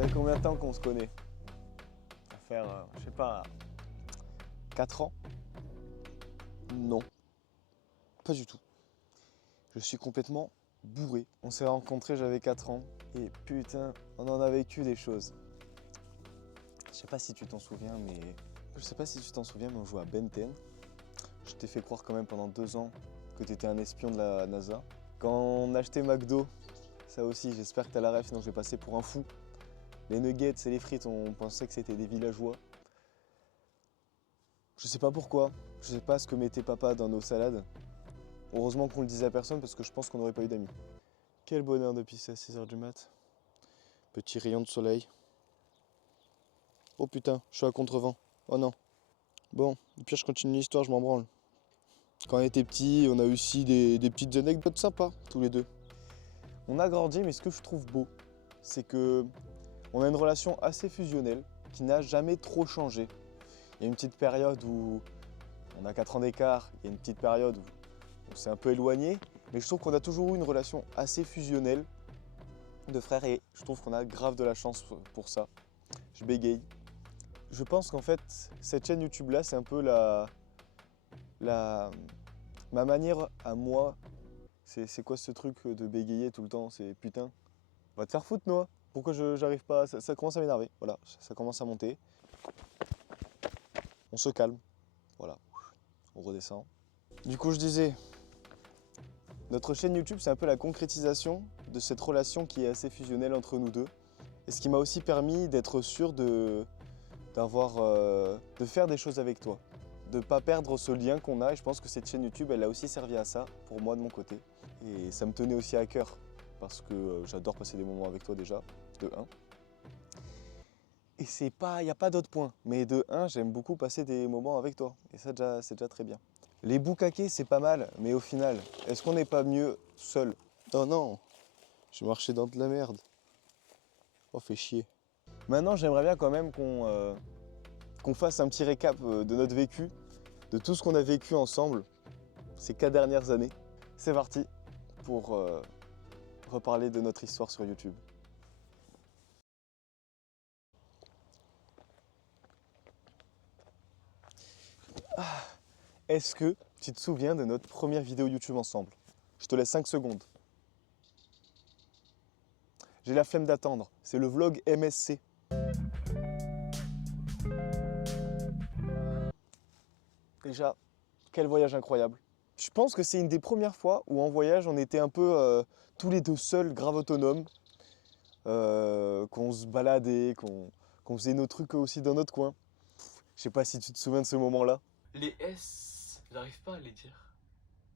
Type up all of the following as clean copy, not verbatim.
Ça fait combien de temps qu'on se connaît? Ça va faire, je sais pas, 4 ans? Non, pas du tout. Je suis complètement bourré. On s'est rencontrés, j'avais 4 ans. Et putain, on en a vécu des choses. Je sais pas si tu t'en souviens, mais... Je sais pas si tu t'en souviens, mais on jouait à Ben 10. Je t'ai fait croire quand même pendant 2 ans que t'étais un espion de la NASA. Quand on achetait McDo, ça aussi, j'espère que t'as la ref, sinon je vais passer pour un fou. Les nuggets et les frites, on pensait que c'était des villageois. Je sais pas pourquoi, je sais pas ce que mettait papa dans nos salades. Heureusement qu'on le disait à personne parce que je pense qu'on n'aurait pas eu d'amis. Quel bonheur de pisser à 6h du mat. Petit rayon de soleil. Oh putain, je suis à contre-vent. Oh non. Bon, au pire je continue l'histoire, je m'en branle. Quand on était petits, on a aussi des petites anecdotes sympas, tous les deux. On a grandi, mais ce que je trouve beau, c'est que on a une relation assez fusionnelle qui n'a jamais trop changé. Il y a une petite période où on a 4 ans d'écart, il y a une petite période où on s'est un peu éloigné, mais je trouve qu'on a toujours eu une relation assez fusionnelle de frères et je trouve qu'on a grave de la chance pour ça. Je bégaye. Je pense qu'en fait, cette chaîne YouTube là, c'est un peu ma manière à moi. C'est quoi ce truc de bégayer tout le temps? C'est putain, va te faire foutre, Noah. Pourquoi j'arrive pas? Ça commence à m'énerver. Voilà, ça commence à monter. On se calme. Voilà, on redescend. Du coup, je disais, notre chaîne YouTube, c'est un peu la concrétisation de cette relation qui est assez fusionnelle entre nous deux. Et ce qui m'a aussi permis d'être sûr de faire des choses avec toi. De ne pas perdre ce lien qu'on a. Et je pense que cette chaîne YouTube, elle a aussi servi à ça, pour moi de mon côté. Et ça me tenait aussi à cœur, parce que j'adore passer des moments avec toi déjà, de 1. Et il n'y a pas d'autre point. Mais de 1, j'aime beaucoup passer des moments avec toi. Et ça, c'est déjà très bien. Les boucaquets, c'est pas mal, mais au final, est-ce qu'on n'est pas mieux seul? Oh non, je marchais dans de la merde. Oh, fait chier. Maintenant, j'aimerais bien quand même qu'on fasse un petit récap de notre vécu, de tout ce qu'on a vécu ensemble ces 4 dernières années. C'est parti pour reparler de notre histoire sur YouTube. Est-ce que tu te souviens de notre première vidéo YouTube ensemble? Je te laisse 5 secondes. J'ai la flemme d'attendre, c'est le vlog MSC. Déjà, quel voyage incroyable. Je pense que c'est une des premières fois où en voyage on était un peu tous les deux seuls, grave autonomes, qu'on se baladait, qu'on faisait nos trucs aussi dans notre coin. Je sais pas si tu te souviens de ce moment-là. Les S, j'arrive pas à les dire.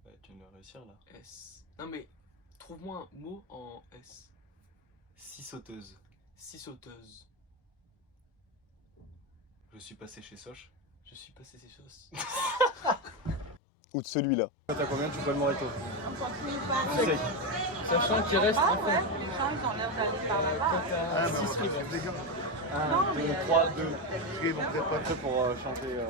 Ouais, tu viens de réussir là. S. Non mais, trouve-moi un mot en S. 6 sauteuses. 6 sauteuses. Je suis passé chez Soch. Je suis passé ces choses. Ou de celui-là. T'as combien tu peux le morito? Sachant qu'il reste un peu. Les gens, ils ont l'air d'aller par là-bas. 6 rives. 1, 2, 3, 2. Ils vont peut-être pas prêts pour chanter.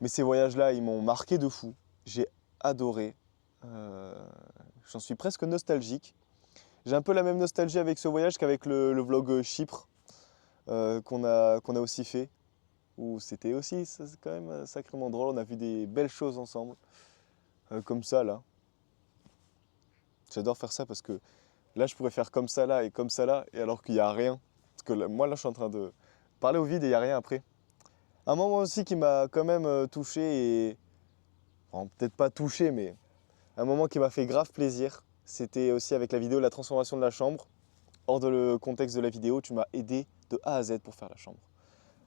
Mais ces voyages-là, ils m'ont marqué de fou. J'ai adoré. J'en suis presque nostalgique. J'ai un peu la même nostalgie avec ce voyage qu'avec le vlog Chypre qu'on a aussi fait. Où c'était aussi c'est quand même sacrément drôle. On a vu des belles choses ensemble. Comme ça, là. J'adore faire ça parce que là, je pourrais faire comme ça, là, et alors qu'il n'y a rien. Parce que là, moi, là, je suis en train de parler au vide et il n'y a rien après. Un moment aussi qui m'a quand même touché et... Enfin, peut-être pas touché, mais un moment qui m'a fait grave plaisir. C'était aussi avec la vidéo La transformation de la chambre. Hors de le contexte de la vidéo, tu m'as aidé de A à Z pour faire la chambre.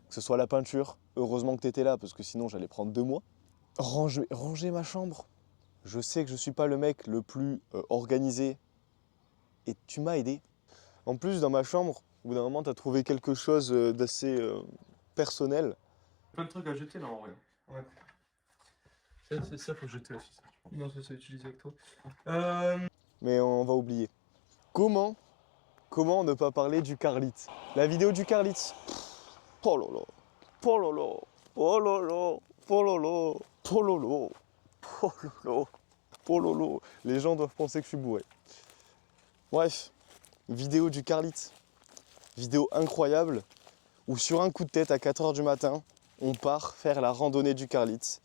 Que ce soit la peinture, heureusement que tu étais là, parce que sinon j'allais prendre 2 mois. Ranger ma chambre. Je sais que je ne suis pas le mec le plus organisé et tu m'as aidé. En plus, dans ma chambre, au bout d'un moment, tu as trouvé quelque chose d'assez personnel. Plein de trucs à jeter là en vrai. Ouais. Ça faut jeter aussi. Ça. Non, ça c'est utilisé avec toi. Mais on va oublier. Comment ne pas parler du Carlitz? La vidéo du Carlitz. Oh là là. Oh là là. Oh là là. Oh là là. Oh là là. Oh là là. Oh là là. Les gens doivent penser que je suis bourré. Bref, vidéo du Carlit. Vidéo incroyable où sur un coup de tête à 4 h du matin, on part faire la randonnée du Carlit.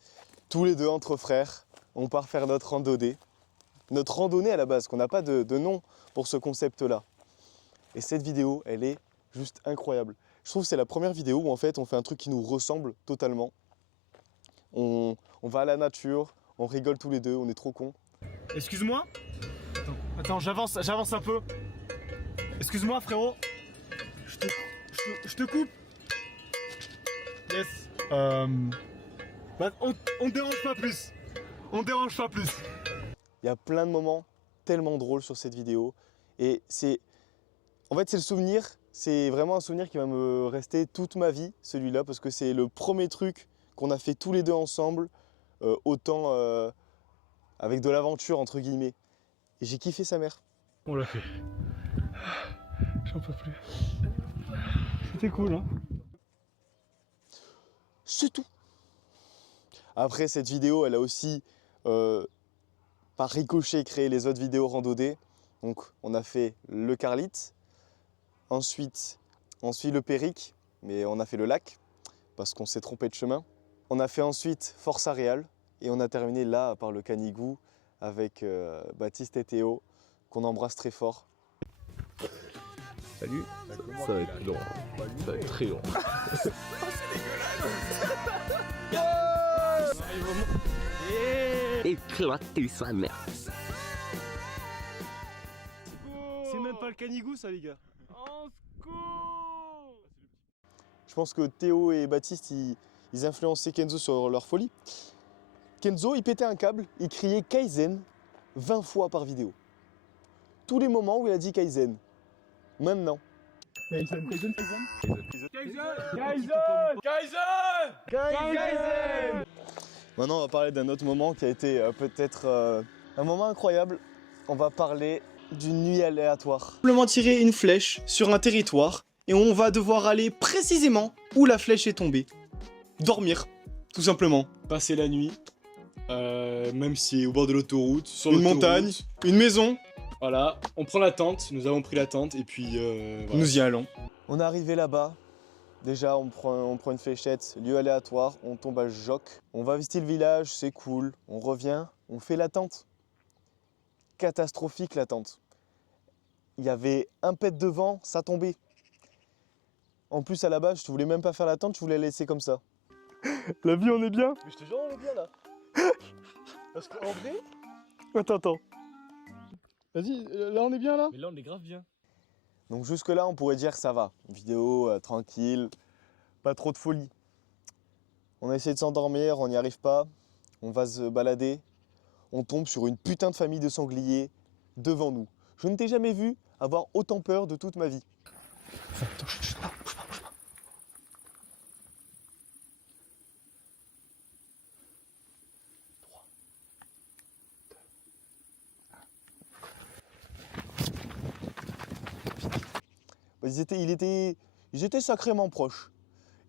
Tous les deux entre frères, on part faire notre randonnée. Notre randonnée à la base, qu'on n'a pas de nom pour ce concept-là. Et cette vidéo, elle est juste incroyable. Je trouve que c'est la première vidéo où en fait on fait un truc qui nous ressemble totalement. On va à la nature, on rigole tous les deux, on est trop cons. Excuse-moi. Attends, j'avance un peu. Excuse-moi frérot. Je te coupe. Yes. Bah, on dérange pas plus. On dérange pas plus. Il y a plein de moments tellement drôles sur cette vidéo. Et c'est... En fait, c'est le souvenir. C'est vraiment un souvenir qui va me rester toute ma vie, celui-là. Parce que c'est le premier truc qu'on a fait tous les deux ensemble. Autant avec de l'aventure, entre guillemets. Et j'ai kiffé sa mère. On l'a fait. J'en peux plus. C'était cool, hein. C'est tout. Après, cette vidéo, elle a aussi, par ricochet, créé les autres vidéos randonnées. Donc, on a fait le Carlit, ensuite le Péric, mais on a fait le lac, parce qu'on s'est trompé de chemin. On a fait ensuite Force Aréal, et on a terminé là, par le Canigou, avec Baptiste et Théo, qu'on embrasse très fort. Salut. Ça va être long. Ça va être très long. Éclater sa mère. C'est même pas le Canigou ça les gars. Je pense que Théo et Baptiste, ils influençaient Kenzo sur leur folie. Kenzo, il pétait un câble, il criait Kaizen 20 fois par vidéo. Tous les moments où il a dit Kaizen. Maintenant. Kaizen. Maintenant, on va parler d'un autre moment qui a été peut-être un moment incroyable. On va parler d'une nuit aléatoire. Simplement tirer une flèche sur un territoire et on va devoir aller précisément où la flèche est tombée. Dormir, tout simplement. Passer la nuit, même si au bord de l'autoroute, sur une montagne, une maison. Voilà, on prend la tente, nous avons pris la tente et puis voilà. Nous y allons. On est arrivé là-bas. Déjà, on prend une fléchette, lieu aléatoire, on tombe à Joc. On va visiter le village, c'est cool. On revient, on fait la tente. Catastrophique la tente. Il y avait un pet de vent, ça tombait. En plus, à la base, je voulais même pas faire la tente, je voulais la laisser comme ça. La vie, on est bien. Mais je te jure, on est bien là. Parce qu'en vrai... Attends. Vas-y, là on est bien là. Mais là on est grave bien. Donc jusque là, on pourrait dire ça va. Une vidéo tranquille, pas trop de folie. On a essayé de s'endormir, on n'y arrive pas. On va se balader. On tombe sur une putain de famille de sangliers devant nous. Je ne t'ai jamais vu avoir autant peur de toute ma vie. Attends, bouge pas. Ils étaient sacrément proches.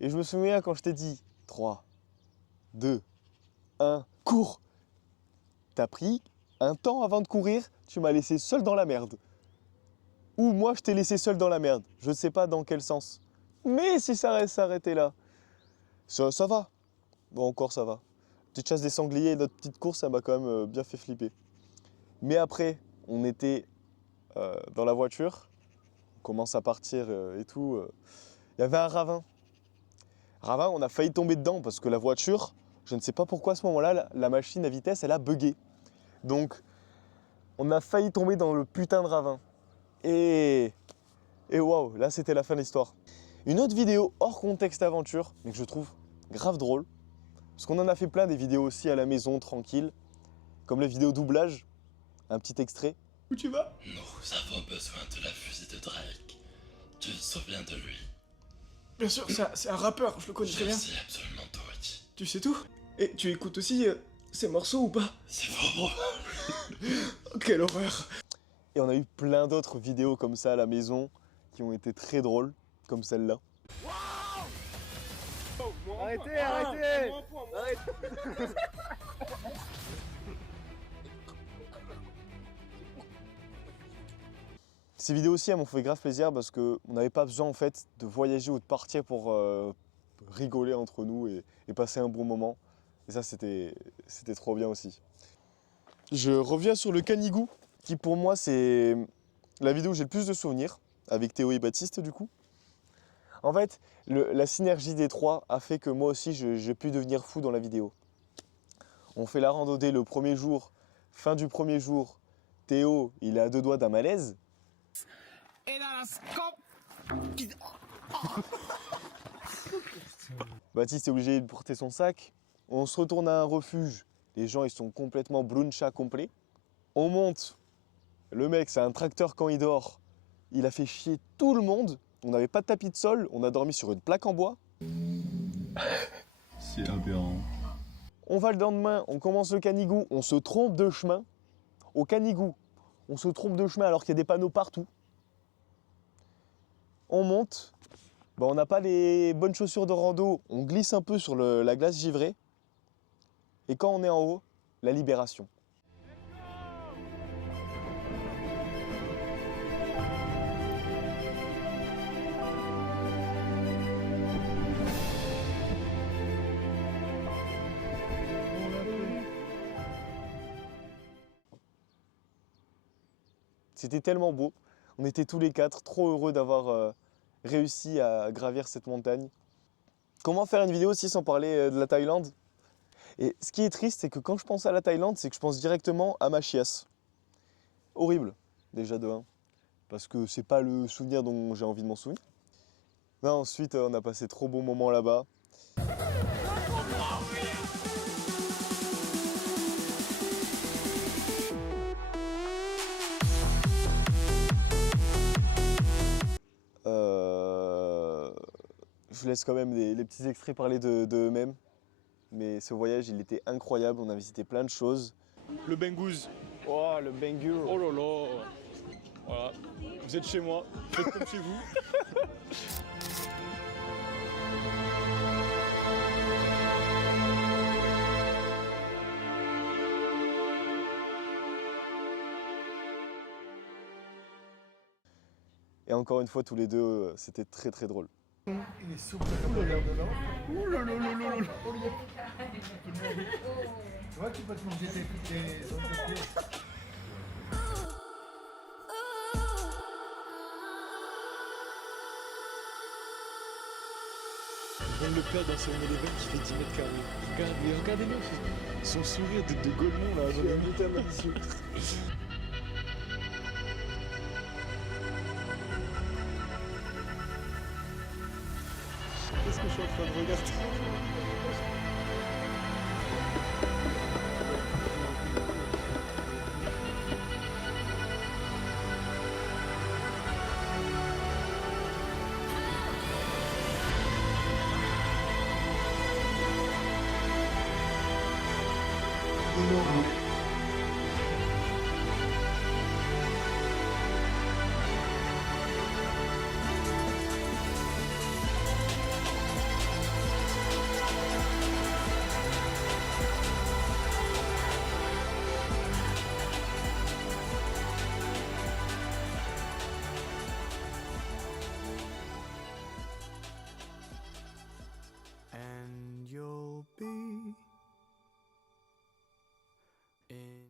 Et je me souviens quand je t'ai dit 3, 2, 1, cours. T'as pris un temps avant de courir, tu m'as laissé seul dans la merde. Ou moi je t'ai laissé seul dans la merde. Je ne sais pas dans quel sens. Mais si ça reste s'arrêter là, ça va. Bon, encore ça va. Petite chasse des sangliers et notre petite course, ça m'a quand même bien fait flipper. Mais après, on était dans la voiture. On commence à partir et tout. Il y avait un ravin. Ravin, on a failli tomber dedans parce que la voiture, je ne sais pas pourquoi à ce moment-là, la machine à vitesse, elle a bugué. Donc, on a failli tomber dans le putain de ravin. Et waouh, là c'était la fin de l'histoire. Une autre vidéo hors contexte aventure, mais que je trouve grave drôle. Parce qu'on en a fait plein des vidéos aussi à la maison, tranquille. Comme les vidéos doublage. Un petit extrait. Où tu vas? Nous avons besoin de la fusée de Drake. Tu te souviens de lui? Bien sûr, c'est un rappeur, je le connais très bien. Je sais absolument tout, Ricky. Tu sais tout? Et tu écoutes aussi ces morceaux ou pas? C'est faux. Quelle horreur! Et on a eu plein d'autres vidéos comme ça à la maison qui ont été très drôles, comme celle-là. Arrêtez. Ces vidéos aussi, elles m'ont fait grave plaisir parce qu'on n'avait pas besoin en fait de voyager ou de partir pour rigoler entre nous et passer un bon moment. Et ça, c'était trop bien aussi. Je reviens sur le Canigou, qui pour moi, c'est la vidéo où j'ai le plus de souvenirs, avec Théo et Baptiste du coup. En fait, la synergie des trois a fait que moi aussi, j'ai pu devenir fou dans la vidéo. On fait la randonnée le premier jour, fin du premier jour, Théo, il est à 2 doigts d'un malaise. Et dans la scope. Baptiste est obligé de porter son sac. On se retourne à un refuge. Les gens, ils sont complètement bruncha complet. On monte. Le mec, c'est un tracteur quand il dort. Il a fait chier tout le monde. On n'avait pas de tapis de sol. On a dormi sur une plaque en bois. C'est aberrant. On va le lendemain, on commence le Canigou. On se trompe de chemin. Au Canigou, on se trompe de chemin alors qu'il y a des panneaux partout. On monte. Bon, on n'a pas les bonnes chaussures de rando. On glisse un peu sur la glace givrée. Et quand on est en haut, la libération. C'était tellement beau. On était tous les quatre trop heureux d'avoir réussi à gravir cette montagne. Comment faire une vidéo aussi sans parler de la Thaïlande? Et ce qui est triste, c'est que quand je pense à la Thaïlande, c'est que je pense directement à ma chiasse. Horrible, déjà de 1. Parce que c'est pas le souvenir dont j'ai envie de m'en souvenir. Non, ensuite, on a passé trop bons moments là-bas. Je laisse quand même les petits extraits parler d'eux-mêmes. Mais ce voyage, il était incroyable. On a visité plein de choses. Le Bengouz. Oh, le Bengur. Oh là là. Voilà. Vous êtes chez moi. Faites comme chez vous. Et encore une fois, tous les deux, c'était très très drôle. Il est souple comme le verre de l'or. Ouh là là là là là. Tu vois, tu peux te manger tes autres pieds. On le perd dans son Eleven qui fait 10 mètres carrés. Regardez-le. Son sourire de Golemont là, j'en ai mis tellement les yeux. Qu'est-ce que je suis en train de regarder?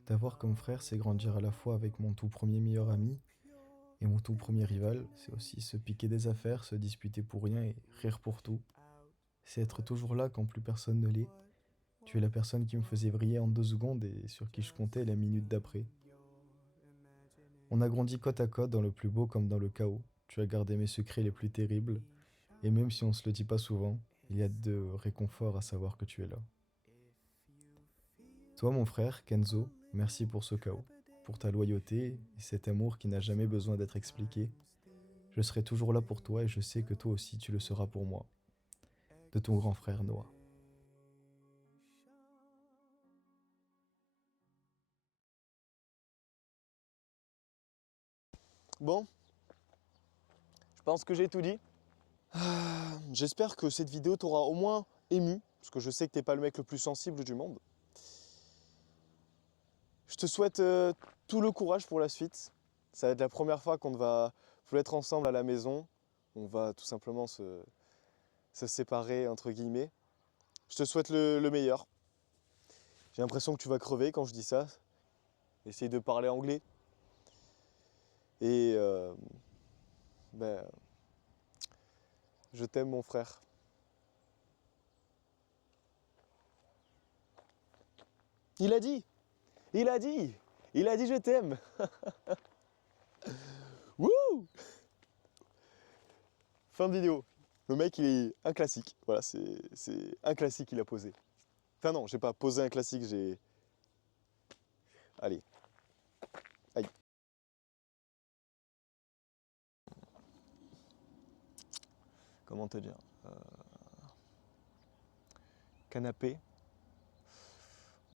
D'avoir comme frère, c'est grandir à la fois avec mon tout premier meilleur ami et mon tout premier rival. C'est aussi se piquer des affaires, se disputer pour rien et rire pour tout. C'est être toujours là quand plus personne ne l'est. Tu es la personne qui me faisait vriller en 2 secondes et sur qui je comptais la minute d'après. On a grandi côte à côte dans le plus beau comme dans le chaos. Tu as gardé mes secrets les plus terribles. Et même si on se le dit pas souvent, il y a de réconfort à savoir que tu es là. Toi, mon frère, Kenzo, merci pour ce chaos, pour ta loyauté et cet amour qui n'a jamais besoin d'être expliqué. Je serai toujours là pour toi et je sais que toi aussi tu le seras pour moi. De ton grand frère Noah. Bon, je pense que j'ai tout dit. J'espère que cette vidéo t'aura au moins ému, parce que je sais que t'es pas le mec le plus sensible du monde. Je te souhaite tout le courage pour la suite. Ça va être la première fois qu'on va être ensemble à la maison. On va tout simplement se séparer, entre guillemets. Je te souhaite le meilleur. J'ai l'impression que tu vas crever quand je dis ça. Essaye de parler anglais. Et je t'aime mon frère. Il a dit je t'aime. Wouh! Fin de vidéo. Le mec il est un classique. Voilà, c'est un classique qu'il a posé. Enfin non, j'ai pas posé un classique, j'ai... Allez. Aïe. Comment te dire, canapé.